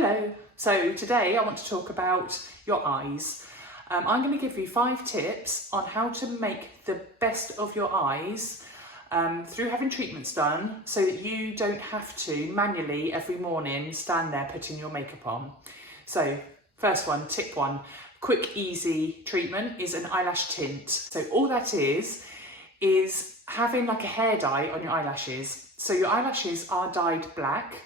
Hello, so today I want to talk about your eyes. I'm going to give you 5 tips on how to make the best of your eyes through having treatments done so that you don't have to manually every morning stand there putting your makeup on. So first one, tip 1, quick easy treatment is an eyelash tint. So all that is having like a hair dye on your eyelashes. So your eyelashes are dyed black,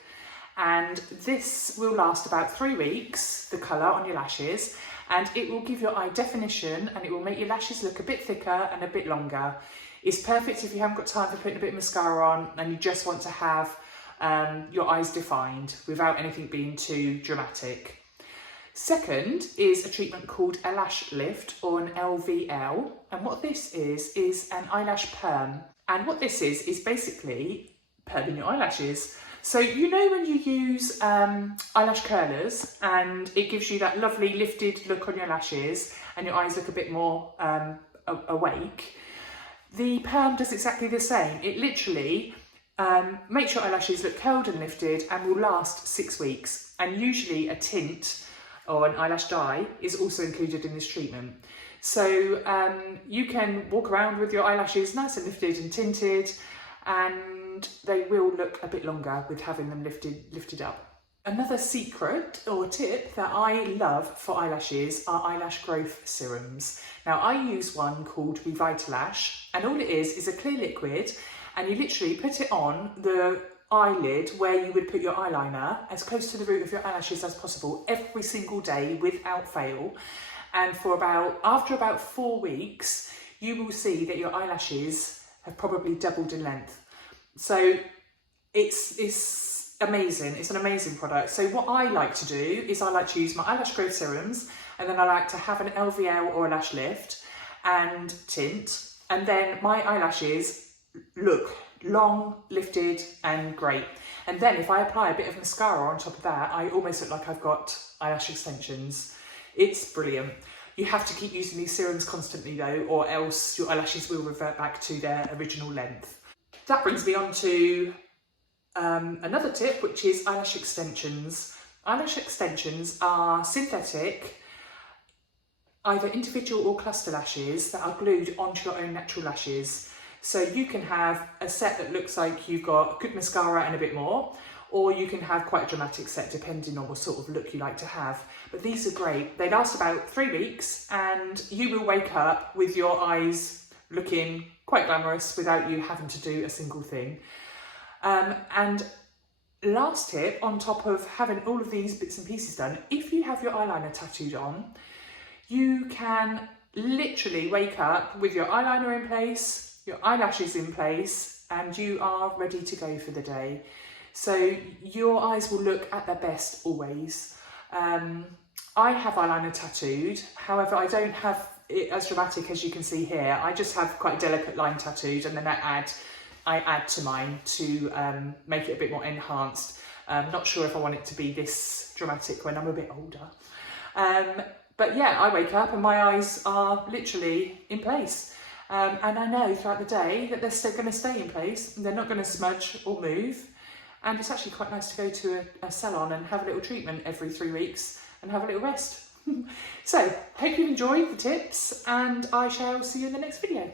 and this will last about 3 weeks, the colour on your lashes, and it will give your eye definition and it will make your lashes look a bit thicker and a bit longer. It's perfect if you haven't got time for putting a bit of mascara on and you just want to have your eyes defined without anything being too dramatic. Second is a treatment called a lash lift, or an LVL, and what this is an eyelash perm. And what this is basically perming your eyelashes. So you know when you use eyelash curlers and it gives you that lovely lifted look on your lashes and your eyes look a bit more awake, the perm does exactly the same. It literally makes your eyelashes look curled and lifted and will last 6 weeks. And usually a tint or an eyelash dye is also included in this treatment. So you can walk around with your eyelashes nice and lifted and tinted, and they will look a bit longer with having them lifted up. Another secret or tip that I love for eyelashes are eyelash growth serums. Now I use one called Eyelash, and all it is a clear liquid, and you literally put it on the eyelid where you would put your eyeliner, as close to the root of your eyelashes as possible, every single day without fail. And after about 4 weeks, you will see that your eyelashes have probably doubled in length. So it's amazing. It's an amazing product. So what I like to do is I like to use my eyelash growth serums, and then I like to have an LVL or a lash lift and tint, and then my eyelashes look long, lifted and great. And then if I apply a bit of mascara on top of that, I almost look like I've got eyelash extensions. It's brilliant. You have to keep using these serums constantly though, or else your eyelashes will revert back to their original length. That brings me on to another tip, which is eyelash extensions. Eyelash extensions are synthetic, either individual or cluster lashes that are glued onto your own natural lashes. So you can have a set that looks like you've got good mascara and a bit more, or you can have quite a dramatic set depending on what sort of look you like to have. But these are great. They last about 3 weeks and you will wake up with your eyes looking quite glamorous without you having to do a single thing. And last tip, on top of having all of these bits and pieces done, if you have your eyeliner tattooed on, you can literally wake up with your eyeliner in place, your eyelashes in place, and you are ready to go for the day. So your eyes will look at their best always. I have eyeliner tattooed, however I don't have it as dramatic as you can see here. I just have quite a delicate line tattooed, and then I add to mine to make it a bit more enhanced. Not sure if I want it to be this dramatic when I'm a bit older. But yeah, I wake up and my eyes are literally in place. And I know throughout the day that they're still going to stay in place, and they're not going to smudge or move. And it's actually quite nice to go to a salon and have a little treatment every 3 weeks and have a little rest. So, hope you've enjoyed the tips, and I shall see you in the next video.